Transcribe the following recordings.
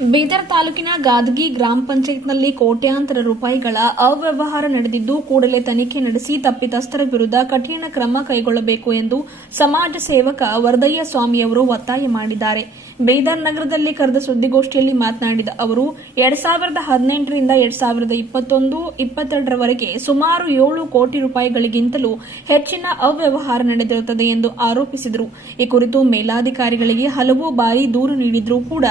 ಬೀದರ್ ತಾಲೂಕಿನ ಗಾದಗಿ ಗ್ರಾಮ ಪಂಚಾಯತ್ನಲ್ಲಿ ಕೋಟ್ಯಾಂತರ ರೂಪಾಯಿಗಳ ಅವ್ಯವಹಾರ ನಡೆದಿದ್ದು, ಕೂಡಲೇ ತನಿಖೆ ನಡೆಸಿ ತಪ್ಪಿತಸ್ಥರ ವಿರುದ್ಧ ಕಠಿಣ ಕ್ರಮ ಕೈಗೊಳ್ಳಬೇಕು ಎಂದು ಸಮಾಜ ಸೇವಕ ವರದಯ್ಯ ಸ್ವಾಮಿಯವರು ಒತ್ತಾಯ ಮಾಡಿದ್ದಾರೆ. ಬೀದರ್ ನಗರದಲ್ಲಿ ಕರೆದ ಸುದ್ದಿಗೋಷ್ಠಿಯಲ್ಲಿ ಮಾತನಾಡಿದ ಅವರು, ಎರಡ್ ಸಾವಿರದ ಹದಿನೆಂಟರಿಂದ ಎರಡ್ ಸಾವಿರದ ಇಪ್ಪತ್ತೊಂದು, ಇಪ್ಪತ್ತೆರಡರವರೆಗೆ ಸುಮಾರು ಏಳು ಕೋಟಿ ರೂಪಾಯಿಗಳಿಗಿಂತಲೂ ಹೆಚ್ಚಿನ ಅವ್ಯವಹಾರ ನಡೆದಿರುತ್ತದೆ ಎಂದು ಆರೋಪಿಸಿದರು. ಈ ಕುರಿತು ಮೇಲಾಧಿಕಾರಿಗಳಿಗೆ ಹಲವು ಬಾರಿ ದೂರು ನೀಡಿದರೂ ಕೂಡ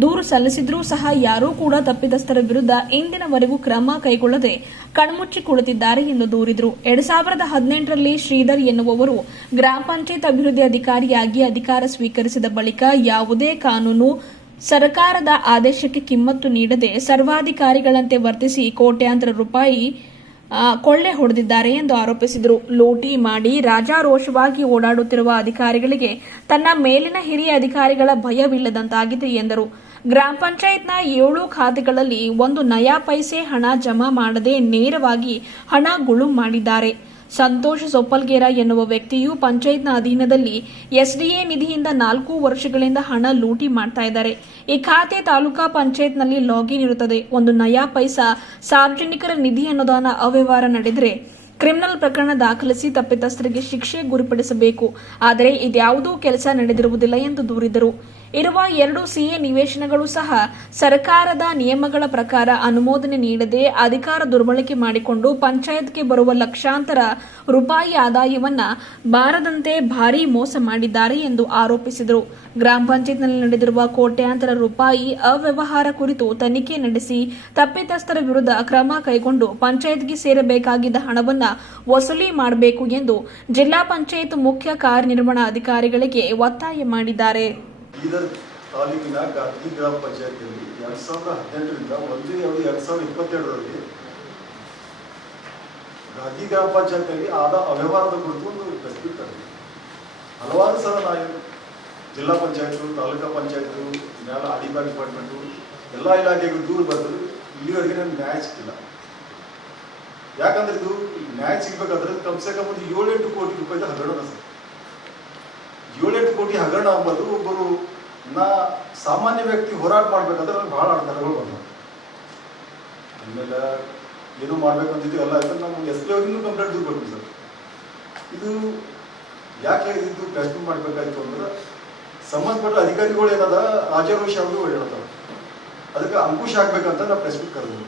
ದೂರು ಸಲ್ಲಿಸಿದ್ರೂ ಸಹ ಯಾರೂ ಕೂಡ ತಪ್ಪಿತಸ್ಥರ ವಿರುದ್ಧ ಇಂದಿನವರೆಗೂ ಕ್ರಮ ಕೈಗೊಳ್ಳದೆ ಕಣ್ಮುಚ್ಚಿ ಕುಳಿತಿದ್ದಾರೆ ಎಂದು ದೂರಿದರು. ಎರಡ್ ಸಾವಿರದ ಹದಿನೆಂಟರಲ್ಲಿ ಶ್ರೀಧರ್ ಎನ್ನುವವರು ಗ್ರಾಮ ಪಂಚಾಯತ್ ಅಭಿವೃದ್ಧಿ ಅಧಿಕಾರಿಯಾಗಿ ಅಧಿಕಾರ ಸ್ವೀಕರಿಸಿದ ಬಳಿಕ ಯಾವುದೇ ಕಾನೂನು ಸರ್ಕಾರದ ಆದೇಶಕ್ಕೆ ಕಿಮ್ಮತ್ತು ನೀಡದೆ ಸರ್ವಾಧಿಕಾರಿಗಳಂತೆ ವರ್ತಿಸಿ ಕೋಟ್ಯಾಂತರ ರೂಪಾಯಿ ಕೊಳ್ಳೆ ಹೊಡೆದಿದ್ದಾರೆ ಎಂದು ಆರೋಪಿಸಿದರು. ಲೂಟಿ ಮಾಡಿ ರಾಜಾರೋಷವಾಗಿ ಓಡಾಡುತ್ತಿರುವ ಅಧಿಕಾರಿಗಳಿಗೆ ತನ್ನ ಮೇಲಿನ ಹಿರಿಯ ಅಧಿಕಾರಿಗಳ ಭಯವಿಲ್ಲದಂತಾಗಿದೆ ಎಂದರು. ಗ್ರಾಮ ಪಂಚಾಯತ್ನ ಏಳು ಖಾತೆಗಳಲ್ಲಿ ಒಂದು ನಯಾ ಪೈಸೆ ಹಣ ಜಮಾ ಮಾಡದೆ ನೇರವಾಗಿ ಹಣ ಗುಳು ಮಾಡಿದ್ದಾರೆ. ಸಂತೋಷ್ ಸೊಪ್ಪಲ್ಗೇರ ಎನ್ನುವ ವ್ಯಕ್ತಿಯು ಪಂಚಾಯತ್ನ ಅಧೀನದಲ್ಲಿ ಎಸ್ಡಿಎ ನಿಧಿಯಿಂದ ನಾಲ್ಕು ವರ್ಷಗಳಿಂದ ಹಣ ಲೂಟಿ ಮಾಡ್ತಾ ಇದ್ದಾರೆ. ಈ ಖಾತೆ ತಾಲೂಕಾ ಪಂಚಾಯತ್ನಲ್ಲಿ ಲಾಗಿನ್ ಇರುತ್ತದೆ. ಒಂದು ನಯಾ ಪೈಸಾ ಸಾರ್ವಜನಿಕರ ನಿಧಿ ಅನುದಾನ ಅವ್ಯವಹಾರ ನಡೆದರೆ ಕ್ರಿಮಿನಲ್ ಪ್ರಕರಣ ದಾಖಲಿಸಿ ತಪ್ಪಿತಸ್ಥರಿಗೆ ಶಿಕ್ಷೆ ಗುರಿಪಡಿಸಬೇಕು. ಆದರೆ ಇದ್ಯಾವುದೂ ಕೆಲಸ ನಡೆದಿರುವುದಿಲ್ಲ ಎಂದು ದೂರಿದರು. ಇರುವ ಎರಡು ಸಿಎ ನಿವೇಶನಗಳು ಸಹ ಸರ್ಕಾರದ ನಿಯಮಗಳ ಪ್ರಕಾರ ಅನುಮೋದನೆ ನೀಡದೆ ಅಧಿಕಾರ ದುರ್ಬಳಕೆ ಮಾಡಿಕೊಂಡು ಪಂಚಾಯತ್ಗೆ ಬರುವ ಲಕ್ಷಾಂತರ ರೂಪಾಯಿ ಆದಾಯವನ್ನ ಬಾರದಂತೆ ಭಾರೀ ಮೋಸ ಮಾಡಿದ್ದಾರೆ ಎಂದು ಆರೋಪಿಸಿದರು. ಗ್ರಾಮ ಪಂಚಾಯತ್ನಲ್ಲಿ ನಡೆದಿರುವ ಕೋಟ್ಯಾಂತರ ರೂಪಾಯಿ ಅವ್ಯವಹಾರ ಕುರಿತು ತನಿಖೆ ನಡೆಸಿ ತಪ್ಪಿತಸ್ಥರ ವಿರುದ್ಧ ಕ್ರಮ ಕೈಗೊಂಡು ಪಂಚಾಯತ್ಗೆ ಸೇರಬೇಕಾಗಿದ್ದ ಹಣವನ್ನು ವಸೂಲಿ ಮಾಡಬೇಕು ಎಂದು ಜಿಲ್ಲಾ ಪಂಚಾಯತ್ ಮುಖ್ಯ ಕಾರ್ಯನಿರ್ವಹಣಾಧಿಕಾರಿಗಳಿಗೆ ಒತ್ತಾಯ ಮಾಡಿದ್ದಾರೆ. ಬೀದರ್ ತಾಲೂಕಿನ ಗಾದ್ಗಿ ಗ್ರಾಮ ಪಂಚಾಯತಿಯಲ್ಲಿ ಎರಡ್ ಸಾವಿರದ ಹದಿನೆಂಟರಿಂದ ಒಂದು ಎರಡು ಎರಡ್ ಸಾವಿರದ ಇಪ್ಪತ್ತೆರಡರಲ್ಲಿ ಗಾದ್ಗಿ ಗ್ರಾಮ ಪಂಚಾಯತಿಯಲ್ಲಿ ಆದ ಅವ್ಯವಹಾರದ ಕುರಿತು ಒಂದು ಪ್ರಸ್ತುತ ಹಲವಾರು ಸಲ ನಾವು ಜಿಲ್ಲಾ ಪಂಚಾಯತ್ ತಾಲೂಕಾ ಪಂಚಾಯತ್ ಮ್ಯಾಲ ಅಡಿಬಾರ್ ಡಿಪಾರ್ಟ್ಮೆಂಟು, ಎಲ್ಲ ಇಲಾಖೆಗೂ ದೂರು ಬಂದರು ಇಲ್ಲಿವರೆಗೆ ನಮ್ಗೆ ನ್ಯಾಯ ಸಿಕ್ಕಿಲ್ಲ. ಯಾಕಂದ್ರೆ ಇದು ನ್ಯಾಯ ಸಿಗ್ಬೇಕಾದ್ರೆ ಕಮ್ಸೆ ಕಮ್ ಒಂದು ಏಳೆಂಟು ಕೋಟಿ ರೂಪಾಯಿ ಹಗರಣ ಸರ್. ಏಳೆಂಟು ಕೋಟಿ ಹಗರಣ ಅಂಬೋದು ಒಬ್ಬರು ನಾ ಸಾಮಾನ್ಯ ವ್ಯಕ್ತಿ ಹೋರಾಟ ಮಾಡ್ಬೇಕಂದ್ರೆ ನನಗೆ ಭಾಳ ಅಡೆತಡೆಗಳು ಬಂದವು. ಆಮೇಲೆ ಏನು ಮಾಡ್ಬೇಕಂತಿದ್ದು ಎಲ್ಲ ಆಯ್ತು. ನಾವು ಎಸ್ ಪಿ ಅವ್ರಿಗೂ ಕಂಪ್ಲೇಂಟ್ ದೂರ್ಬೇಕು ಸರ್. ಇದು ಯಾಕೆ ಇದು ಟೆಸ್ಟ್ ಮಾಡ್ಬೇಕಾಯ್ತು ಅಂದ್ರೆ ಸಂಬಂಧಪಟ್ಟ ಅಧಿಕಾರಿಗಳು ಏನದ ರಾಜಾರೋಷ ಅವರು ಓಡಾಡ್ತಾರೆ ಅದಕ್ಕೆ ಅಂಕುಶ ಆಗ್ಬೇಕಂತ ನಾವು ಪ್ರೆಸ್ ಮೀಟ್ ಕರೆದ್ರು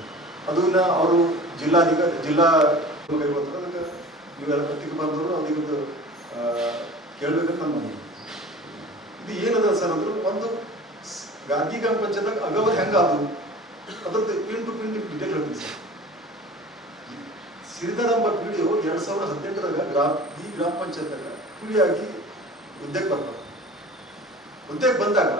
ಅದನ್ನ ಅವರು ಜಿಲ್ಲಾಧಿಕಾರಿ, ಜಿಲ್ಲಾ ಅದಕ್ಕೆ ನೀವೆಲ್ಲ ಪತ್ರಿಕೆ ಬಂದವರು ಅದಕ್ಕೆ ಕೇಳಬೇಕಂತ ಇದು ಏನದ ಸರ್ ಅಂದ್ರೆ, ಒಂದು ಗಾಂಧಿ ಗ್ರಾಮ ಪಂಚಾಯತ್ ಅಗವ ಹೆಂಗಾದ್ರು ಅದು ಅದ್ರದ್ದು ಪಿನ್ ಟು ಪಿನ್ ಡಿಟೇಲ್ ಹೇಳ್ತೀನಿ ಸರ್ ಸಿರಿಧರ ಎಂಬ ಪಿಡಿಯು ಎರಡ್ ಸಾವಿರದ ಹದಿನೆಂಟರಾಗ ಗ್ರಾಮ ಈ ಗ್ರಾಮ ಪಂಚಾಯತ್ನಾಗ ಪೀಳಿಯಾಗಿ ಹುದ್ದೆಗೆ ಬರ್ತಾರೆ ಹುದ್ದೆಗೆ ಬಂದಾಗ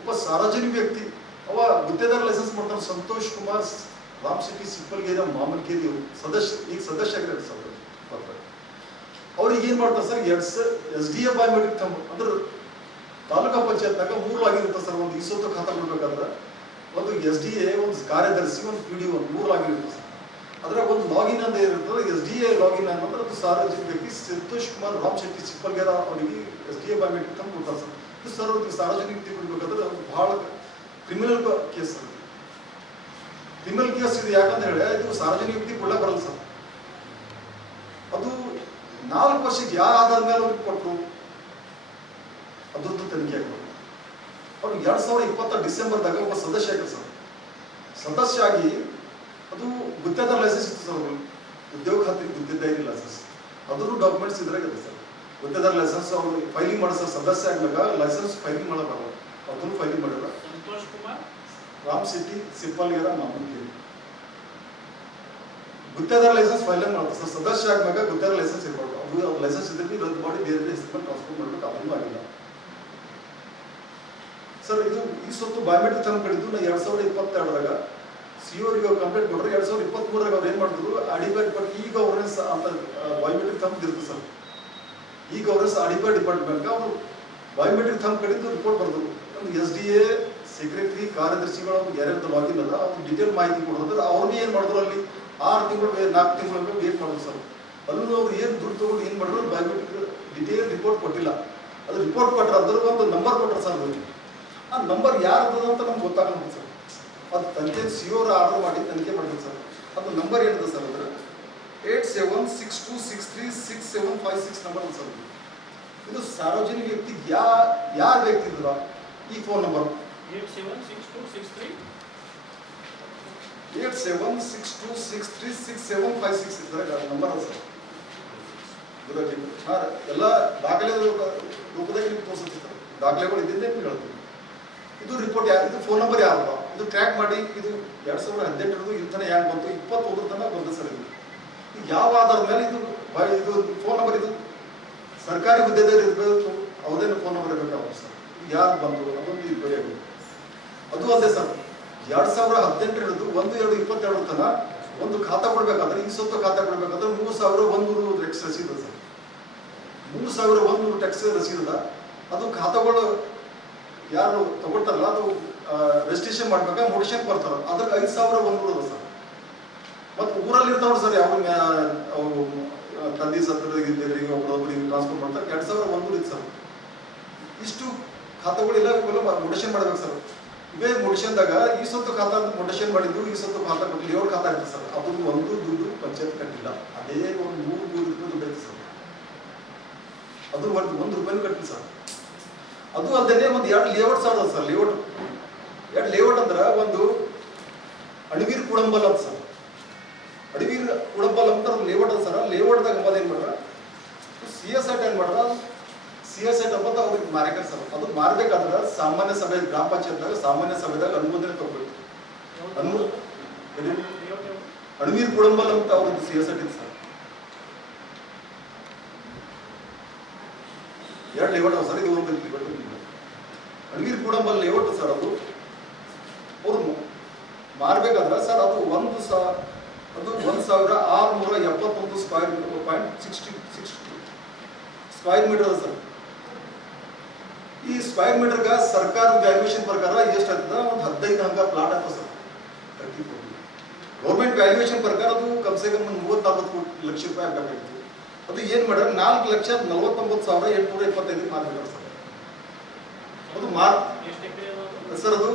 ಒಬ್ಬ ಸಾರ್ವಜನಿಕ ವ್ಯಕ್ತಿ, ಅವ ಗುತ್ತೇದಾರ ಲೈಸೆನ್ಸ್ ಮಾಡ್ತಾನೆ, ಸಂತೋಷ್ ಕುಮಾರ್ ರಾಮ್ ರಾಮ್ ಶೆಟ್ಟಿ ಸಿಪ್ಪಲ್ಗೇರಿ ಮಾಮೂಲ್ ಅವ್ರು ಸದಸ್ಯ, ಈಗ ಸದಸ್ಯ ಆಗಿದ್ದಾರೆ ಸರ್. ಬರ್ತಾರೆ ಅವ್ರಿಗೆ ಏನ್ ಮಾಡ್ತಾರೆ sir? S S D A biometric ತಂಬ ಅಂದ್ರೆ ತಾಲೂಕಾ ಪಂಚಾಯತ್ನಾಗ ಮೂರು ಆಗಿರುತ್ತೆ ಸರ್, ಒಂದು ಇಸೊತ್ತು ಖಾತಾ ಕೊಡ್ಬೇಕಂದ್ರೆ. ಒಂದು ಎಸ್ ಡಿ ಎ ಒಂದು ಕಾರ್ಯದರ್ಶಿ, ಒಂದು ಪಿ ಡಿ ಒಂದು ಮೂರು ಆಗಿರುತ್ತೆ ಸರ್. ಅದ್ರಾಗ ಒಂದು ಲಾಗಿನ್ ಅಂತ ಇರುತ್ತೆ ಎಸ್ ಡಿ ಎ ಲಾಗಿನ್ ಅಂದ್ರೆ ಅದು ಸಾರ್ವಜನಿಕ ವ್ಯಕ್ತಿ ಸಂತೋಷ್ ಕುಮಾರ್ ರಾಮ್ ಶೆಟ್ಟಿ ಚಿಪ್ಪಲ್ಗೇರ ಅವರಿಗೆ ಎಸ್ ಡಿ ಎ ಬಯೋಮೆಟ್ರಿಕ್ ತಂದು ಕೊಡ್ತಾರೆ ಸರ್. ಇದು ಸರ್ ಅವ್ರಿಗೆ ಸಾರ್ವಜನಿಕ ವ್ಯಕ್ತಿ ಕೊಡ್ಬೇಕಂದ್ರೆ ಅದು ಬಹಳ criminal case sir criminal case ಇದು ಯಾಕಂತ ಹೇಳಿ ಇದು ಸಾರ್ವಜನಿಕ ವ್ಯಕ್ತಿ ಕೊಡಕ್ಕೆ ಬರಲ್ಲ ಸರ್. ಅದು ನಾಲ್ಕು ವರ್ಷಕ್ಕೆ ಯಾರ ಆಧಾರದ ಮೇಲೆ ಅವ್ರಿಗೆ ಕೊಟ್ಟರು ಅದ್ರದ್ದು ತನಿಖೆ ಆಗಬೇಕು. ಅವ್ರು ಎರಡು ಸಾವಿರದ ಇಪ್ಪತ್ತ ಡಿಸೆಂಬರ್ದಾಗ ಒಬ್ಬ ಸದಸ್ಯ ಆಗಿದೆ ಸರ್. ಸದಸ್ಯ ಆಗಿ ಅದು ಗುತ್ತೇದಾರ ಲೈಸೆನ್ಸ್ ಇತ್ತು ಸರ್ ಅವ್ರಿಗೆ ಉದ್ಯೋಗ ಖಾತೆ ಗುತ್ತಿದ್ದ ಲೈಸೆನ್ಸ್ ಅದ್ರೂ ಡಾಕ್ಯುಮೆಂಟ್ಸ್ ಇದ್ರಾಗ ಇದೆ ಸರ್. ಗುತ್ತೇದಾರ ಲೈಸೆನ್ಸ್ ಅವರು ಫೈಲಿಂಗ್ ಮಾಡೋ ಸರ್. ಸದಸ್ಯ ಆಗಿದಾಗ ಲೈಸೆನ್ಸ್ ಫೈಲಿಂಗ್ ಮಾಡೋ ಬರಲ್ಲ ಅದನ್ನು ಫೈಲಿಂಗ್ ಮಾಡಿಲ್ಲ. ಸಂತೋಷ್ ಕುಮಾರ್? ರಾಮ್ ಸಿಟಿ ಸಿಪ್ಪಲ್ಗೆರ ಮಾಮೂಲಿ ಗುತ್ತೇದಾರ ಲೈಸೆನ್ಸ್ ಫೈಲ್ ಮಾಡ್ತಾರೆ. ಸರ್, ಸದಸ್ಯ ಆದ್ಮೇಲೆ ಗುತ್ತೇದಾರ ಲೈಸೆನ್ಸ್ ಇರ್ಬೋದು. ಅದು ಲೈಸೆನ್ಸ್ ಇದ್ರೆ ರದ್ದು ಮಾಡಿ ಬೇರೆ ಬೇರೆ ಹೆಸರು ಟ್ರಾನ್ಸ್ಫರ್ ಮಾಡ್ಬೇಕು ಅದನ್ನು ಆಗಿಲ್ಲ ಸರ್, ಇದು ಈ ಸೊತ್ತು ಬಯೋಮೆಟ್ರಿಕ್ ತಂದು ಕಡಿದು ನಾ ಎರಡ್ ಸಾವಿರದ ಇಪ್ಪತ್ತೆರಡರಾಗ ಸಿ ಅವರಿಗೆ ಕಂಪ್ಲೇಂಟ್ ಕೊಟ್ಟರೆ ಎರಡ್ ಸಾವಿರದ ಇಪ್ಪತ್ಮೂರಾಗ ಅವ್ರು ಏನ್ ಮಾಡಿದ್ರು ಅಡಿಬೈ ಬಟ್ ಈ ಗವರ್ನೆನ್ಸ್ ಅಂತ ಬಯೋಮೆಟ್ರಿಕ್ ತಂದು ಇರ್ತದೆ ಸರ್. ಈ ಗವರ್ನೆನ್ಸ್ ಅಡಿಬೈ ಡಿಪಾರ್ಟ್ಮೆಂಟ್ ಅವರು ಬಯೋಮೆಟ್ರಿಕ್ ತಂದು ಕಡಿದು ರಿಪೋರ್ಟ್ ಬರೆದ್ರು ಎಸ್ ಡಿ ಎ ಸೆಕ್ರೆಟರಿ ಕಾರ್ಯದರ್ಶಿಗಳು ಯಾರ್ಯಾರ್ದು ಲಾಗಿನ್ ಅದ ಅವ್ರು ಡಿಟೇಲ್ ಮಾಹಿತಿ ಕೊಡೋದ್ರೆ ಅವ್ರನ್ನ ಏನ್ ಮಾಡಿದ್ರು ಅಲ್ಲಿ? ಆರು ತಿಂಗಳು ನಾಲ್ಕು ತಿಂಗಳು ವೇಟ್ ಮಾಡಿದ್ರು ಸರ್. ಅಲ್ಲೂ ಅವ್ರು ಏನು ದುಡ್ಡು ತಗೊಂಡು ಏನು ಮಾಡಿದ್ರು ಬಯೋಮೆಟ್ರಿಕ್ ಡಿಟೇಲ್ ರಿಪೋರ್ಟ್ ಕೊಟ್ಟಿಲ್ಲ. ಅದು ರಿಪೋರ್ಟ್ ಕೊಟ್ಟರೆ ಅದ್ರ ಒಂದು ನಂಬರ್ ಕೊಟ್ಟರೆ ಸರ್ ಅವ್ರಿಗೆ. ಆ ನಂಬರ್ ಯಾರು ಅಂತ ನಮ್ಗೆ ಗೊತ್ತಾಗಲ್ಲ ಸರ್. ಅದು ತನಿಖೆ ಸಿ ಓರ್ ಆರ್ಡರ್ ಮಾಡಿ ತನಿಖೆ ಮಾಡಿದ್ರು ಸರ್. ಅದು ನಂಬರ್ ಏನಿದೆ ಸರ್ ಅಂದ್ರೆ? Eight seven six two six three six seven five six number sir ಇದು. ಸಾರ್ವಜನಿಕ ವ್ಯಕ್ತಿ ಯಾ, ಯಾರು ವ್ಯಕ್ತಿ ಈ phone number eight seven six two six three eight seven six two six three six seven five six ಇದ್ರೆ number ಅದ sir ಹಾಂ ಎಲ್ಲ ದಾಖಲೆ ರೂಪದಾಗ ನಿಮ್ಗೆ ತೋರಿಸುತ್ತೆ ಸರ್ ದಾಖಲೆಗಳು ಇದ್ದಿದ್ದೆ ನಿಮ್ಗೆ ಹೇಳ್ತೀನಿ ಇದು ರಿಪೋರ್ಟ್ ಯಾರು ಇದು ಫೋನ್ ನಂಬರ್ ಯಾರಪ್ಪ ಇದು ಟ್ರ್ಯಾಕ್ ಮಾಡಿ ಇದು ಎರಡು ಸಾವಿರದ ಹದಿನೆಂಟರದು ಇಂಥನೇ ಯಾಕೆ ಬಂತು ಇಪ್ಪತ್ತೊಂದರ ತನಕ ಬಂತು ಸರ್ ಇದು ಯಾವ ಆಧಾರದ ಮೇಲೆ ಇದು ಇದು ಫೋನ್ ನಂಬರ್ ಇದು ಸರ್ಕಾರಿ ಹುದ್ದೆದಲ್ಲಿ ಇರಬೇಕು ಅವರೇನು ಫೋನ್ ನಂಬರ್ ಇರಬೇಕು ಸರ್ ಈಗ ಯಾರು ಬಂತು ಅದೊಂದು ಇದು ಬರೆಯಬೇಕು ಅದು ಅಲ್ಲದೆ ಸರ್. ಎರಡ್ ಸಾವಿರ ಹದಿನೆಂಟು ಹಿಡಿದು ಒಂದು ಎರಡು ಇಪ್ಪತ್ತೆರಡು ತನ ಒಂದು ಖಾತಾ ಕೊಡ್ಬೇಕಾದ್ರೆ ಈ ಸೊತ್ತು ಖಾತಾ ಕೊಡ್ಬೇಕಾದ್ರೆ ಮೂರು ಸಾವಿರ ಒಂದೂರು ಟ್ಯಾಕ್ಸ್ ರಸೀದ ಸರ್. ಮೂರು ಸಾವಿರ ಒಂದೂರು ಟ್ಯಾಕ್ಸ್ ರಸೀದ ಅದು ಖಾತಾಗಳು ಯಾರು ತಗೊಳ್ತಾರಲ್ಲ ಅದು ರಿಜಿಸ್ಟ್ರೇಷನ್ ಮಾಡ್ಬೇಕಾ ಮೋಡಿಷನ್ ಬರ್ತಾರ ಅದಕ್ಕೆ ಐದು ಸಾವಿರ ಒಂದೂರು ಸರ್. ಮತ್ತು ಊರಲ್ಲಿ ಇರ್ತಾವ್ರು ಸರ್ ಯಾವ ಅವು ಆ, ತಂದೆ ಇದ್ದೀರಿ ಒಬ್ಬರೊಬ್ಬರಿಗೆ ಟ್ರಾನ್ಸ್ಫರ್ ಮಾಡ್ತಾರೆ ಎರಡು ಸಾವಿರ ಒಂದೂರು ಇತ್ತು ಸರ್. ಇಷ್ಟು ಖಾತಾಗಳೆಲ್ಲ ಇವೆಲ್ಲ ಮೋಡಿಷನ್ ಮಾಡ್ಬೇಕು ಸರ್. ಇವೇ ಮೊಡೇಷನ್ದಾಗ ಈ ಸೊತ್ತು ಖಾತಾ ಅಂತ ಮೊಡೇಷನ್ ಮಾಡಿದ್ದು, ಈ ಸೊತ್ತು ಖಾತಾ ಕೊಟ್ಟಿಲ್ಲ, ಇವ್ರ ಖಾತಾ ಇರ್ತದೆ ಸರ್. ಅದು ಒಂದು ದುಡ್ಡು ಪಂಚಾಯತ್ ಕಟ್ಟಿಲ್ಲ. ಅದೇ ಒಂದು ಮೂರು ಮೂರು ರೂಪಾಯಿ ದುಡ್ಡು ಐತೆ ಸರ್. ಅದು ಒಂದು ಒಂದು ರೂಪಾಯಿ ಕಟ್ಟಿಲ್ಲ ಸರ್. ಅದು ಅಲ್ಲದೆ ಒಂದು ಎರಡು ಲೇಔಟ್ ಸರ್ ಸರ್ ಲೇಔಟ್ ಎರಡು ಲೇಔಟ್ ಅಂದ್ರೆ ಒಂದು ಅಣಿವೀರ್ ಕುಡಂಬಲ್ ಅಂತ ಸರ್. ಅಡವೀರ್ ಕುಡಂಬಲ್ ಅಂತ ಲೇಔಟ್ ಅದ ಸರ್. ಲೇಔಟ್ದಾಗ ಏನು ಮಾಡ್ರ? ಸಿ ಎಸ್ ಐಟ್ ಏನು ಮಾಡ್ರ? ಸರ್ ಅದು ಮಾರ್ಬೇಕಾದ್ರೆ ಸಾಮಾನ್ಯ ಸಭೆ, ಗ್ರಾಮ ಪಂಚಾಯತ್ನಾಗ ಸಾಮಾನ್ಯ ಸಭೆದಾಗ ಅನುಮೋದನೆ ತಗೋಬೇಕು ಅನು ಅಣವೀರ್ ಕುಡಂಬಲ್ ಅಂತ ಅವ್ರದ್ದು ಸಿ ಎಸ್ ಐಟ್ ಸರ್. ಎರಡು ಲೇಔಟ್ ಸರ್, ಇದು ಒಂದು ಲೇಔಟ್ ಅಣವೀರ್ ಲೇಔಟ್ ಸರ್ ಅದು. ಅವ್ರು ಮಾರಬೇಕಾದ್ರೆ ಸರ್ ಅದು ಒಂದು ಸಾವಿರ ಅದು ಒಂದು ಸಾವಿರ ಆರುನೂರ ಎಪ್ಪತ್ತೊಂದು square point sixty sixty square metre sir. ಈ ಸ್ಕ್ವೇರ್ ಮೀಟರ್ಗ ಸರ್ಕಾರದ ವ್ಯಾಲ್ಯೂಯೇಷನ್ ಪ್ರಕಾರ ಎಷ್ಟು ಆಗ್ತದ ಒಂದು ಹದಿನೈದು ಹಂಗ ಪ್ಲಾಟ್ ಆಗ್ತದೆ ಸರ್. ತರ್ಟಿ ಗೌರ್ಮೆಂಟ್ ವ್ಯಾಲ್ಯೂಯೇಷನ್ ಪ್ರಕಾರ ಅದು ಕಮ್ಸೆ ಕಮ್ ಒಂದು ಮೂವತ್ತು ಕೋಟಿ ಲಕ್ಷ ರೂಪಾಯಿ ಆಗಬೇಕಾಗಿತ್ತು ಅದು ಏನು ಮಾಡ್ಯಾರ? ನಾಲ್ಕು ಲಕ್ಷ ನಲವತ್ತೊಂಬತ್ತು ಸಾವಿರ ಎಂಟುನೂರ ಇಪ್ಪತ್ತೈದು ಮಾರ್ಬಿಟ್ಟಾರೆ ಸರ್. ಅದು ಮಾರ್ ಎಷ್ಟು ಎಕರೆ ಸರ್ ಅದು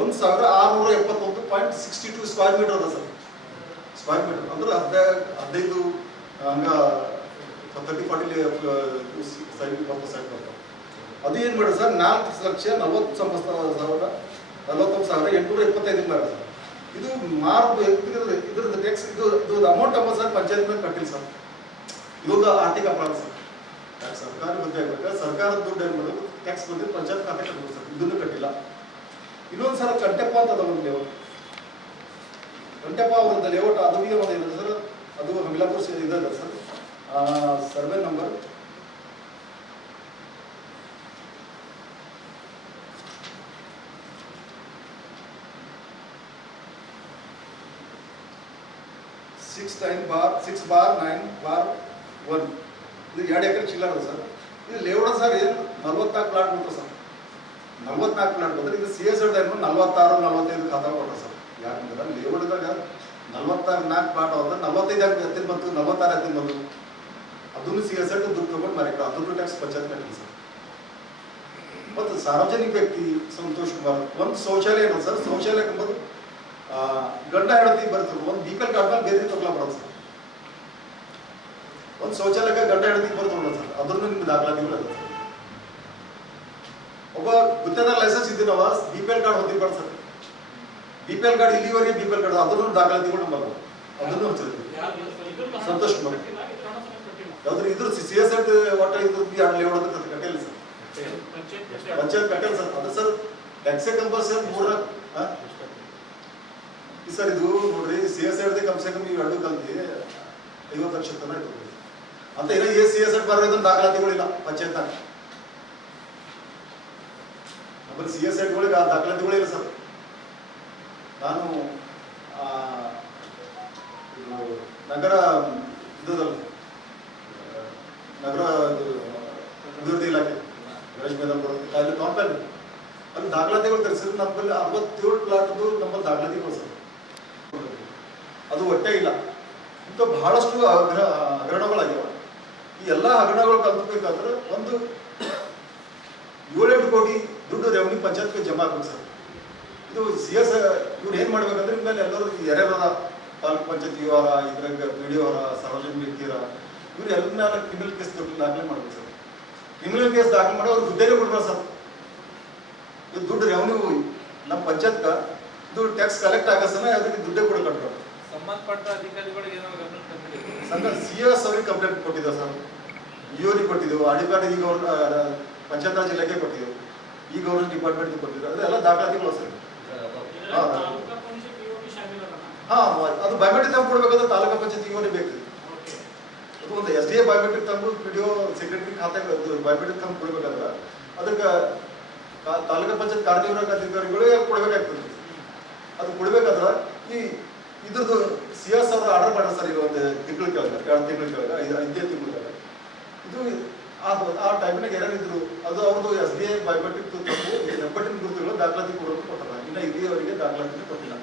ಒಂದು ಸಾವಿರ ಆರುನೂರ ಎಪ್ಪತ್ತೊಂದು point sixty two square metre ಅದ ಸರ್. ಸ್ಕ್ವೇರ್ ಮೀಟರ್ ಅಂದ್ರೆ ಹದಿನೈದು ಹದಿನೈದು ಹಂಗ ತರ್ಟಿ ಫಾರ್ಟಿ ಸೈಡ್ ಬರ್ತದೆ ಸೈಡ್ ಬರ್ತದೆ ಅದು ಏನು ಮಾಡಿ ಸರ್? ನಾಲ್ಕು ಲಕ್ಷ ನಲವತ್ತೊಂಬತ್ತು ಸಾವಿರ, ನಲವತ್ತೊಂದು ಸಾವಿರ ಎಂಟುನೂರ ಇಪ್ಪತ್ತೈದು ಮಾಡಿ ಸರ್. ಇದು ಮಾರು ಇದ್ರದ್ದು ಟ್ಯಾಕ್ಸ್ ಇದು ಇದು ಅಮೌಂಟ್ ಅಮ್ಮ ಸರ್ ಪಂಚಾಯತ್ ಮೇಲೆ ಕಟ್ಟಿಲ್ಲ ಸರ್. ಇದೊಂದು ಆರ್ಥಿಕ ಅಪರಾಧ ಸರ್. ಸರ್ಕಾರ ಬಗ್ಗೆ ಸರ್ಕಾರದ ದುಡ್ಡು ಏನು ಮಾಡೋದು? ಟ್ಯಾಕ್ಸ್ ಬಂದಿದ್ದು ಪಂಚಾಯತ್ ಖಾತೆ ಕಟ್ಟಬೇಕು ಸರ್. ಇದನ್ನು ಕಟ್ಟಿಲ್ಲ. ಇನ್ನೊಂದು ಸಲ ಕಂಟೆಪ್ಪ ಅಂತ ಒಂದು ಲೇಔಟ್ ಕಂಟೆಪ್ಪ ಅವರದ್ದು ಲೇಔಟ್ ಅದು ಬಿ ಒಂದು ಸರ್. ಅದು ಹಮಿಲಾಪುರ ಇದೆ sir. Survey number six nine bar six bar nine bar one ಇದು ಎರಡು ಎಕರೆ ಚಿಲ್ಲರ್ ಸರ್. ಇದು ಲೇಔಟ್ ಸರ್ ಏನು ನಲ್ವತ್ನಾಲ್ಕು ಪ್ಲಾಟ್ ಬಂತು ಸರ್. ನಲ್ವತ್ನಾಲ್ಕು ಪ್ಲಾಟ್ ಬಂದ್ರೆ ಇದು ಸಿ ಎಸ್ ಏನು ನಲ್ವತ್ತಾರು ನಲ್ವತ್ತೈದು ಖಾತಾ ಕೊಟ್ಟ ಸರ್. ಯಾಕಂದ್ರೆ ಲೇಔಟ್ದಾಗ ನಲ್ವತ್ತಾರು ನಾಲ್ಕು ಪ್ಲಾಟ್ ಅಂದ್ರೆ ನಲ್ವತ್ತೈದು ಎತ್ತಿನ ಬಂತು ನಲ್ವತ್ತಾರು ಎತ್ತಿನ ಬಂತು. ಅದನ್ನು ಸಿ ಎಸ್ ದುಡ್ಡು ತಗೊಂಡು ಮಾರಿಕ ಅದನ್ನು ಟ್ಯಾಕ್ಸ್ ಪಂಚಾಯತ್ ಕಟ್ಟಿಲ್ಲ ಸರ್. ಮತ್ತು ಸಾರ್ವಜನಿಕ ವ್ಯಕ್ತಿ ಸಂತೋಷ್ ಕುಮಾರ್ ಒಂದು ಶೌಚಾಲಯ ಏನೋ ಸರ್. ಶೌಚಾಲಯ ಎಂಬುದು ಆ, ಗಂಡ ಹೆಂಡತಿ ಬರ್ತದೆ ಒಂದು ಬಿ ಬಿಪಿಎಲ್ ಬೇರೆ ತಗೊಳ್ಳ ಬರೋದು ಸರ್. ಒಂದು ಶೌಚಾಲಯಕ್ಕೆ ಗಂಡ ಹೆಂಡತಿ ಬರ್ತದೆ ಸರ್. ಅದನ್ನು ನಿಮ್ಗೆ ದಾಖಲಾತಿಗಳು ಅದ ಒಬ್ಬ ಗುತ್ತೇದಾರ ಲೈಸೆನ್ಸ್ ಇದ್ದೀನವ B P L card ಹೊಂದಿರ್ಬಾರ್ದು sir. B P L card ಇಲ್ಲಿವರೆಗೆ ಬಿಪಿಎಲ್ ಪಿ ಎಲ್ ಕಾರ್ಡ್ ಅದನ್ನು ದಾಖಲಾತಿ ನಂಬಲ್ಲ ಅದನ್ನು ಹಚ್ಚಿರ್ತೀವಿ ಸಂತೋಷ್ ಕುಮಾರ್. ಕಟ್ಟಿಲ್ಲ, ಇದ್ರ ಕಟ್ಟಿಲ್ಲ. ಯಾವ್ದ್ರ? ಇದ್ರ ಸಿ ಎಸ್ ಎಟ್ ಒಟ್ಟ ಇದ್ರದ್ದು ಎರಡು ಲೇಔಟ್ ಕಟ್ಟಿಲ್ಲ ಸರ್. ಪಂಚಾಯತ್ ಎಷ್ಟು? ಸರ್. ಅದು ಸರ್ ಟ್ಯಾಕ್ಸೇ ಕಂಪಲ್ಸರಿ ಮೂರ ಸರ್ ಇದು ನೋಡ್ರಿ ಸಿ ಎಸ್ ಕಮ್ಸೆ ಕಮ್ ನೀವು ಎರಡು ಕಲ್ತಿ ಐವತ್ತು ಲಕ್ಷ ತನಕ ಇರ್ತದೆ ಅಂತ ಏನೋ ಎ ಸಿ ಎಸ್ ಐಡ್ ಬರೋದು ದಾಖಲಾತಿಗಳಿಲ್ಲ, ಪಂಚಾಯತ್ ನಮ್ಮಲ್ಲಿ ಸಿ ಎಸ್ ಐಡ್ಗಳಿಗೆ ಆ ಸರ್. ನಾನು ನಗರ ಇದದಲ್ಲ, ನಗರ ಅಭಿವೃದ್ಧಿ ಇಲಾಖೆ, ಗಣೇಶ್ ಮೇದಮ್ ಅಲ್ಲಿ ಕಾಂಪ್ಯಾನ್ ಅಲ್ಲಿ ದಾಖಲಾತಿಗಳು ತರಿಸಿದ್ರೆ, ನಮ್ಮಲ್ಲಿ ಅರವತ್ತೇಳು ಪ್ಲಾಟ್ದು ನಮ್ಮಲ್ಲಿ ದಾಖಲಾತಿಗಳು ಸರ್. ಅದು ಒಟ್ಟೆ ಇಲ್ಲ. ಇಂಥ ಬಹಳಷ್ಟು ಹಗ್ರ ಹಗರಣಗಳಾಗ್ಯಾವ. ಈ ಎಲ್ಲ ಹಗರಣಗಳು ಕಲ್ತ್ಬೇಕಾದ್ರೆ ಒಂದು ಏಳೆಂಟು ಕೋಟಿ ದುಡ್ಡು ರೆವೆನ್ಯೂ ಪಂಚಾಯತ್ಗೆ ಜಮಾ ಆಗ್ಬೇಕು ಸರ್. ಇದು ಸಿ ಎಸ್, ಇವ್ರು ಏನು ಮಾಡ್ಬೇಕಂದ್ರೆ ಇನ್ಮೇಲೆ ಎಲ್ಲರೂ ಯಾರ್ಯಾರ ತಾಲೂಕ್ ಪಂಚಾಯತ್ ಇವರ ಇದ್ರಾಗ ಪಿ ಡಿ ಅವರ ಸಾರ್ವಜನಿಕ ವ್ಯಕ್ತಿಯರ ಇವ್ರು ಎಲ್ಲ ಕ್ರಿಮಿನಲ್ ಕೇಸ್ ದಾಖಲೆ ಮಾಡ್ಬೇಕು ಸರ್. ಕ್ರಿಮಿನಲ್ ಕೇಸ್ ದಾಖಲೆ ಮಾಡಿ ಅವ್ರು ದುಡ್ಡೇ ಕೊಡ್ಬೇಕು ಸರ್. ಇದು ದುಡ್ಡು ರೆವನ್ಯೂ, ನಮ್ಮ ಪಂಚಾಯತ್ಗೆ ಇದು ಟ್ಯಾಕ್ಸ್ ಕಲೆಕ್ಟ್ ಆಗಸನ ಅದಕ್ಕೆ ದುಡ್ಡೇ ಕೂಡ ಸಂಬಂಧಪಟ್ಟ ಅಧಿಕಾರಿಗಳಿಗೆ ಏನೋ ಗಮನ ತಂದಿದ್ದೀವಿ ಸಂಘ ಸಿ ಎಸ್ ಅವ್ರಿಗೆ ಕಂಪ್ಲೇಂಟ್ ಕೊಟ್ಟಿದ್ದೇವೆ ಸರ್? ಇವ್ರಿಗೆ ಕೊಟ್ಟಿದ್ದೆವು ಅಡಿಪಾಡಿ ಈಗ ಅವ್ರ ಪಂಚಾಯತ್ ರಾಜ್ ಇಲಾಖೆ ಕೊಟ್ಟಿದ್ದೆವು ಈಗ ಗೌರ್ಮೆಂಟ್ ಡಿಪಾರ್ಟ್ಮೆಂಟ್ಗೆ ಕೊಟ್ಟಿದ್ರು ಅದೆಲ್ಲ ದಾಖಲಾತಿಗಳು ಸರ್. ಹಾಂ. ಅದು ಬಯೋಮೆಟ್ರಿಕ್ ತಂದು ಕೊಡ್ಬೇಕಾದ್ರೆ ತಾಲೂಕು ಪಂಚಾಯತ್ ಇವರೇ ಬೇಕು. ಅದು ಒಂದು ಎಸ್ ಡಿ ಎ ಬಯೋಮೆಟ್ರಿಕ್ ತಂದು ಪಿ ಡಿ ಒ ಸೆಕ್ರೆಟರಿ ಖಾತೆಗೆ ಬಯೋಮೆಟ್ರಿಕ್ ತಂದು ಕೊಡ್ಬೇಕಾದ್ರೆ ಅದಕ್ಕೆ ತಾಲೂಕು ಪಂಚಾಯತ್ ಕಾರ್ಯನಿರ್ವಾಹಕ ಅಧಿಕಾರಿಗಳೇ ಕೊಡಬೇಕಾಗ್ತದೆ. ಅದು ಕೊಡಬೇಕಾದ್ರೆ ಈ ಇದ್ರದ್ದು ಸಿ ಎಸ್ ಅವ್ರು ಆರ್ಡರ್ ಮಾಡ್ಯಾರ ಸರ್ ಇವತ್ತು ತಿಂಗಳ ಕೆಳಗೆ, ಎರಡು ತಿಂಗಳ ಕೆಳಗೆ, ಐದು, ಐದೇ ತಿಂಗಳ ಕೆಳಗೆ. ಇದು ಆ ಟೈಮ್ನಾಗ ಇದ್ರು, ಅದು ಅವ್ರದ್ದು ಎಸ್ ಬಿ ಐ ಬಯೋಮೆಟ್ರಿಕ್ ತಪ್ಪು ಹೆಬ್ಬಟ್ಟಿನ ಗುರುತುಗಳು ದಾಖಲಾತಿ ಕೊಡೋದು ಕೊಟ್ಟಾರ ಇನ್ನು ಇದೇವರಿಗೆ ದಾಖಲಾತಿ ಕೊಟ್ಟಿಲ್ಲ.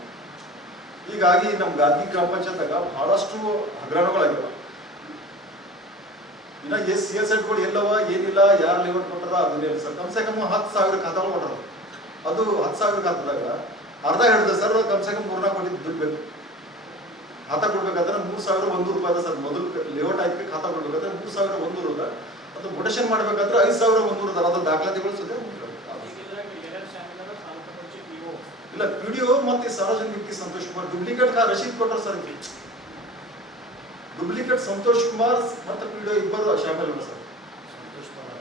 ಹೀಗಾಗಿ ನಮ್ಮ ಗಾಂಧಿ ಗ್ರಾಮ ಪಂಚಾಯತ್ದಾಗ ಬಹಳಷ್ಟು ಹಗರಣಗಳಾಗಿವೆ. ಇನ್ನ ಎಸ್ ಸಿ ಎಸ್ ಎಡ್ಗಳು ಎಲ್ಲವ, ಏನಿಲ್ಲ, ಯಾರು ಲೇಔಟ್ ಕೊಟ್ಟಾರ, ಅದನ್ನೇ ಸರ್. ಕಮ್ಸೆ ಕಮ್ ಹತ್ತು ಸಾವಿರ ಖಾತಾಗಳು ಕೊಟ್ಟಾರ. ಅದು ಹತ್ತು ಸಾವಿರ ಖಾತಾದಾಗ ಅರ್ಧ ಹೇಳಿದೆ ಸರ್ ಕಮ್ ಸೆ ಕಮ್ ಮೂರ್ನಾಲ್ಕು ಕೋಟಿ ದುಡ್ಡು ಬೇಕು. ಖಾತಾ ಕೊಡ್ಬೇಕಾದ್ರೆ ಮೂರು ಸಾವಿರ ಒಂದು ರೂಪಾಯಿ ಸರ್. ಮೊದಲು ಲೇಔಟ್ ಆಯ್ತು, ಖಾತಾ ಕೊಡ್ಬೇಕಾದ್ರೆ ಮೂರು ಸಾವಿರ ಒಂದು ರೂಪಾಯಿ. ಅದು ಮೊಟೇಷನ್ ಮಾಡ್ಬೇಕಾದ್ರೆ ಐದು ಸಾವಿರ ಒಂದು ರೂಪಾಯಿ. ಅದರ ದಾಖಲಾತಿಗಳು ಸುದ್ದಿ ಇಲ್ಲ ಪಿ ಡಿ ಓ ಮತ್ತೆ ಸಾರ್ವಜನಿಕ ವ್ಯಕ್ತಿ ಸಂತೋಷ್ ಕುಮಾರ್. ಡೂಪ್ಲಿಕೇಟ್ ರಶೀದ್ ಕೊಟ್ಟರು ಸರ್ ಡೂಪ್ಲಿಕೇಟ್ ಸಂತೋಷ್ ಕುಮಾರ್ ಮತ್ತೆ ಪಿ ಡಿ ಒ ಇಬ್ಬರು Shamil sir.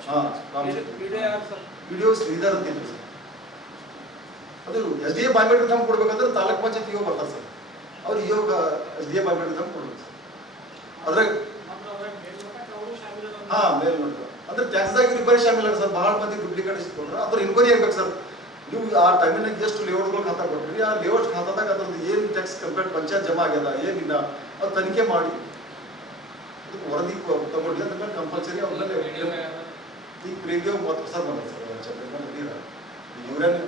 Sir. Video Sridhar sir. ಅದು ಎಸ್ ಡಿ ಎ ಬಯೋಮೆಟ್ರಿಕ್ ನಮ್ಗೆ ಕೊಡ್ಬೇಕಾದ್ರೆ ತಾಲೂಕ್ ಪಂಚಾಯತ್ ಇಒ ಬರ್ತಾರೆ ಸರ್. ಅವ್ರು ಯೋಗ ಡಿ ಎ ಬಯೋಮೆಟ್ರಿಕ್ ನಮ್ಗೆ ಕೊಡ್ಬೇಕು. ಸರ್ ಅದ್ರಾಗ ಹಾ ಮೇಲ್ ನೋಡ್ತಾರೆ ಅಂದ್ರೆ ಟ್ಯಾಕ್ಸ್ದಾಗ ರಿಪೇರಿ ಶಾಮಿಲ್ ಸರ್ ಬಹಳ ಮಂದಿ ಡುಪ್ಲಿಕೇಟ್ ಇಸ್ಕೊಂಡ್ರೆ ಅದ್ರ ಇನ್ಕ್ವೈರಿ ಆಗ್ಬೇಕು ಸರ್. ನೀವು ಆ ಟೈಮಿನಾಗ ಎಷ್ಟು ಲೇಔಟ್ಗಳು ಖಾತಾ ಕೊಟ್ರಿ ಆ ಲೇಔಟ್ ಖಾತಾದಾಗ ಅದ್ರದ್ದು ಏನು ಟ್ಯಾಕ್ಸ್ ಕಂಪ್ಲೇಂಟ್ ಪಂಚಾಯತ್ ಜಮಾ ಆಗ್ಯದ ಏನಿಲ್ಲ ಅದು ತನಿಖೆ ಮಾಡಿ. ವರದಿ ತಗೊಂಡು ಅದ್ರ ಮೇಲೆ ಕಂಪಲ್ಸರಿ ಅವ್ರ ಮೇಲೆ ಈಗ ಪ್ರೀತಿಯೋ ಮೂವತ್ತು ಸರ್ ಬಂದ ಸರ್ ನಡೀರ ಇವ್ರೇನು?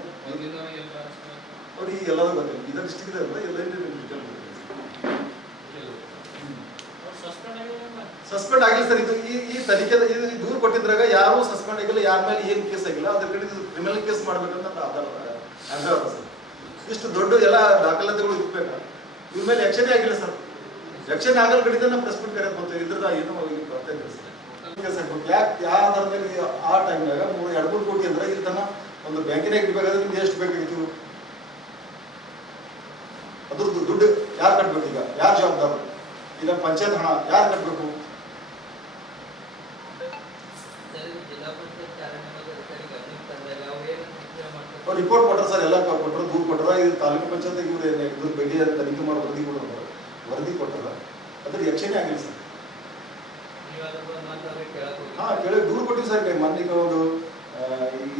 ಅವ್ರಿಗೆ ಎಲ್ಲದೂ ಗೊತ್ತಿಲ್ಲ. ಇದನ್ನು ಸ್ಟಿಕ್ ಅಲ್ಲ ಎಲ್ಲ ಡೀಟೇಲ್ ಅವ್ರು ಸಸ್ಪೆಂಡ್ ಆಗಿಲ್ಲ ಸಸ್ಪೆಂಡ್ ಆಗಿಲ್ಲ ಸರ್. ಇದು ಈ ಈ ತನಿಖೆ ದೂರು ಕೊಟ್ಟಿದ್ರಾಗ ಯಾರು ಸಸ್ಪೆಂಡ್ ಆಗಿಲ್ಲ. ಯಾರ ಮೇಲೆ ಏನು ಕೇಸ್ ಆಗಿಲ್ಲ. ಅದ್ರ ಕಡೆ ಕ್ರಿಮಿನಲ್ ಕೇಸ್ ಮಾಡ್ಬೇಕಂತ ಆಧಾರ ಅದ ಸರ್? ಇಷ್ಟು ದೊಡ್ಡ ಎಲ್ಲ ದಾಖಲಾತಿಗಳು ಇರ್ಬೇಕು ಇವ್ರ ಮೇಲೆ ಯಕ್ಷನೇ ಆಗಿಲ್ಲ ಸರ್. ಯಕ್ಷನ್ ಆಗಲ್ ಕಡೆ ನಾವು ಪ್ರೆಸ್ ಮೀಟ್ ಕರೆಯೋದು ಬಂತು ಇದ್ರದ ಏನೋ ಬರ್ತಾ ಇಲ್ಲ ಸರ್. ಯಾಕೆ ಯಾವ ಮೇಲೆ ಆ ಟೈಮ್ನಾಗ ಮೂರು ಎರಡು ಮೂರು ಕೋಟಿ ಅಂದ್ರೆ ಇಲ್ಲಿ ತನ ಒಂದು ಬ್ಯಾಂಕಿನಾಗ ಇಡ್ಬೇಕಾದ್ರೆ ನಿಮ್ಗೆ ಎಷ್ಟು ಬೇಕಾಗಿತ್ತು? ಅದ್ರದ್ದು ದುಡ್ಡು ಯಾರು ಕಟ್ಬೇಕು ಈಗ? ಯಾರು ಜವಾಬ್ದಾರ? ಈಗ ಪಂಚಾಯತ್ ಹಣ ಯಾರು ಕಟ್ಬೇಕು ಜಿಲ್ಲಾ ಪಂಚಾಯತ್ ಕಾರ್ಯಕ್ರಮದ ಅಧಿಕಾರಿ ಗಮನಕ್ಕೆ ತಂದಾಗ ಅವ್ರು ಏನು ನಿರ್ಧಾರ ಮಾಡ್ತಾರೆ ಅವ್ರು ರಿಪೋರ್ಟ್ ಕೊಟ್ಟರು ಸರ್ ಎಲ್ಲ ಕೊಟ್ಟರು ದೂರು ಕೊಟ್ಟರ ಇದು ತಾಲೂಕು ಪಂಚಾಯತ್ ಇವರು ಇದ್ರ ಬಗ್ಗೆ ತನಿಖೆ ಮಾಡಿ ವರದಿ ಕೊಡೋದು. ವರದಿ ಕೊಟ್ಟರ ಅದ್ರ ಯಕ್ಷಣೆ ಆಗಿಲ್ಲ ಸರ್. ಹಾ ಕೇಳಿ ದೂರು ಕೊಟ್ಟಿವಿ ಸರ್ ಮೊನ್ನೆ ಒಂದು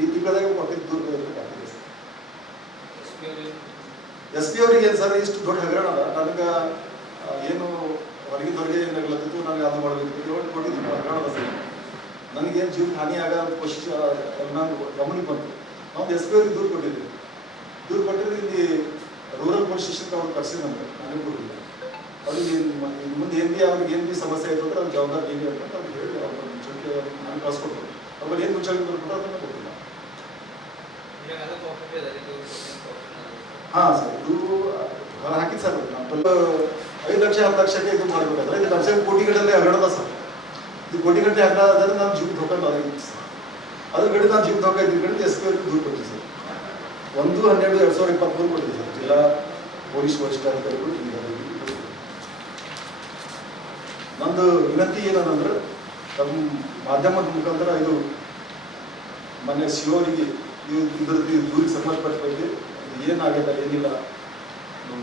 ಈ ತಿಂಗಳದಾಗ ಕೊಟ್ಟಿದ್ದು ದೂರು ಕೊಟ್ಟಿದ್ದೆ ಸರ್. ಎಸ್ ಪಿ ಅವರು ಅವ್ರಿಗೆ ಏನು ಸರ್ ಇಷ್ಟು ದೊಡ್ಡ ಹಗರಣ ಅದ ನನಗೆ ಏನು ಹೊರಗಿನ ಹೊರಗೆ ಏನಾಗ್ಲತ್ತಿತ್ತು ನನಗೆ ಅದು ಮಾಡಬೇಕಿತ್ತು. ಕೊಟ್ಟಿದ್ದು ಹಗರಣ ಸರ್. ನನಗೇನು ಜೀವಕ್ಕೆ ಹಾನಿ ಆಗೋ ಕೋಶಿಶ ನಾನು ಗಮನಕ್ಕೆ ಬಂತು. ನಾವು ಎಸ್ ಪಿ ಅವ್ರಿಗೆ ದೂರು ಕೊಟ್ಟಿದ್ವಿ ದೂರು ಕೊಟ್ಟಿದ್ರೆ ಇಲ್ಲಿ ರೂರಲ್ ಪೊಲೀಸ್ ಸ್ಟೇಷನ್ಗೆ ಅವ್ರು ಕರ್ಸಿದ್ರು ನಮ್ಗೆ ನನಗೆ ಕೊಟ್ಟಿಲ್ಲ ಅವ್ರಿಗೆ ಮುಂದೆ ಏನು ಭೀ ಅವ್ರಿಗೆ ಏನು ಭೀ ಸಮಸ್ಯೆ ಆಯ್ತು ಅಂದ್ರೆ ಅವ್ರ ಜವಾಬ್ದಾರಿ ಏನು ಅಂತ ಅವ್ರಿಗೆ ಹೇಳಿ ಅವ್ರ ಮುಂಚೆ ನಾನು ಕಳ್ಸ್ಕೊಟ್ರು. ಅವ್ರಿಗೆ ಏನು ಮುಚ್ಚಳಿಕೆ ಬರ್ಬಿಟ್ಟು ಅದನ್ನು ಗೊತ್ತಿಲ್ಲ ಹಾಂ ಸರ್. ಇದು ಹೊರ ಹಾಕಿದ್ ಸರ್ ನಮ್ಮ ಐದು ಲಕ್ಷ ಹತ್ತು ಲಕ್ಷಕ್ಕೆ ಇದು ಮಾಡ್ಬೇಕಾದ್ರೆ ಐದು ಲಕ್ಷ ಕೋಟಿಗಟ್ಟಲೆ ಹರಡದ ಸರ್ ಇದು ಗಂಟೆ ಹಗರಣ ಆದರೆ ನಾನು ಜೀವ ಧೋಕ ಸರ್ ಅದ್ರ ಕಡೆ ನಾನು ಜೀವ ಧೋಕ ಇದ್ದ ಕಡೆ ಎಸ್ ಪಿ ಅವ್ರಿಗೆ ದೂರು ಸರ್. ಒಂದು ಹನ್ನೆರಡು ಎರಡು ಸಾವಿರದ ಇಪ್ಪತ್ತ್ಮೂರು ಕೊಟ್ಟಿದ್ದೆ ಸರ್. ಜಿಲ್ಲಾ ಪೊಲೀಸ್ ವರಿಷ್ಠಾಧಿಕಾರಿಗಳು ನಂದು ವಿನಂತಿ ಏನಂದ್ರೆ ತಮ್ಮ ಮಾಧ್ಯಮದ ಮುಖಾಂತರ ಇದು ಮನೆ ಸಿ ಇದು ಇದ್ರದ್ದು ದೂರಿಗೆ ಸಂಬಂಧಪಟ್ಟ ಬಗ್ಗೆ ಏನಿಲ್ಲ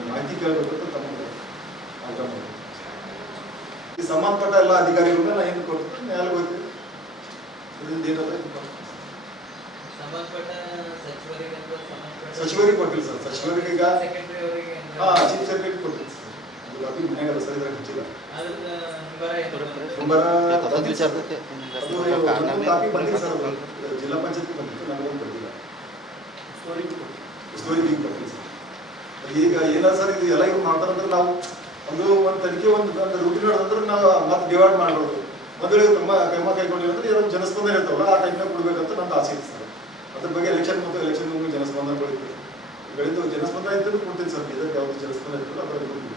ಮಾಹಿತಿ ಕೇಳಬೇಕಂತ ತಮ್ಮ ಆಗ್ರಹ ಮಾಡಿದೆ. ಈ ಸಂಬಂಧಪಟ್ಟ ಎಲ್ಲ ಅಧಿಕಾರಿಗಳನ್ನ ನಾ ಏನು ಕೊಡ್ತೀನಿ ಮೇಲೆ ಹೋಗ್ತೀನಿ ಸಚಿವರಿಗೆ ಕೊಟ್ಟಿಲ್ಲ ಸರ್. ಸಚಿವರಿಗೆ ಈಗ ಹಾ ಚೀಫ್ ಸೆಕ್ರೆಟರಿ ಕೊಟ್ಟಿಲ್ಲ ಸರ್. ಅದು ಅಭಿ ಸರ್. ಹಚ್ಚಿಲ್ಲ ಜಿಲ್ಲಾ ಪಂಚಾಯತ್ ಬಂದಿತ್ತು ಬಂದಿಲ್ಲ. ಈಗ ಕೊಟ್ಟಿಲ್ಲ ಸರ್ ಇದು ಎಲ್ಲ ಇವ್ರು ಮಾಡ್ತಾರಂದ್ರೆ ನಾವು ಒಂದು ಒಂದು ತನಿಖೆ, ಒಂದು ಒಂದು ಹೇಳಿದ್ರೆ ನಾವು ಮತ್ತೆ ಡಿವೈಡ್ ಮಾಡ್ಬೋದು. ಮೊದಲು ತುಂಬಾ ಕ್ರಮ ಕೈಗೊಂಡಿಲ್ಲ ಅಂದ್ರೆ ಏನೋ ಜನಸ್ಪಂದನೆ ಇರ್ತಾವಲ್ಲ, ಆ ಟೈಮ್ನಾಗ ಕೊಡ್ಬೇಕಂತ ನಂದು ಆಸೆ ಇದೆ ಸರ್ ಅದ್ರ ಬಗ್ಗೆ ಎಲೆಕ್ಷನ್ ಮತ್ತು ಎಲೆಕ್ಷನ್ ಜನಸ್ಪಂದನೆ ಬೆಳಿತೀವಿ ಬೆಳೆದು ಜನಸ್ಪಂದನ ಇದ್ದರೂ ಕೊಡ್ತೀನಿ ಸರ್ ಇದಕ್ಕೆ ಯಾವುದು ಜನಸ್ಪಂದನ ಇದ್ದರೂ ಅದರಲ್ಲಿ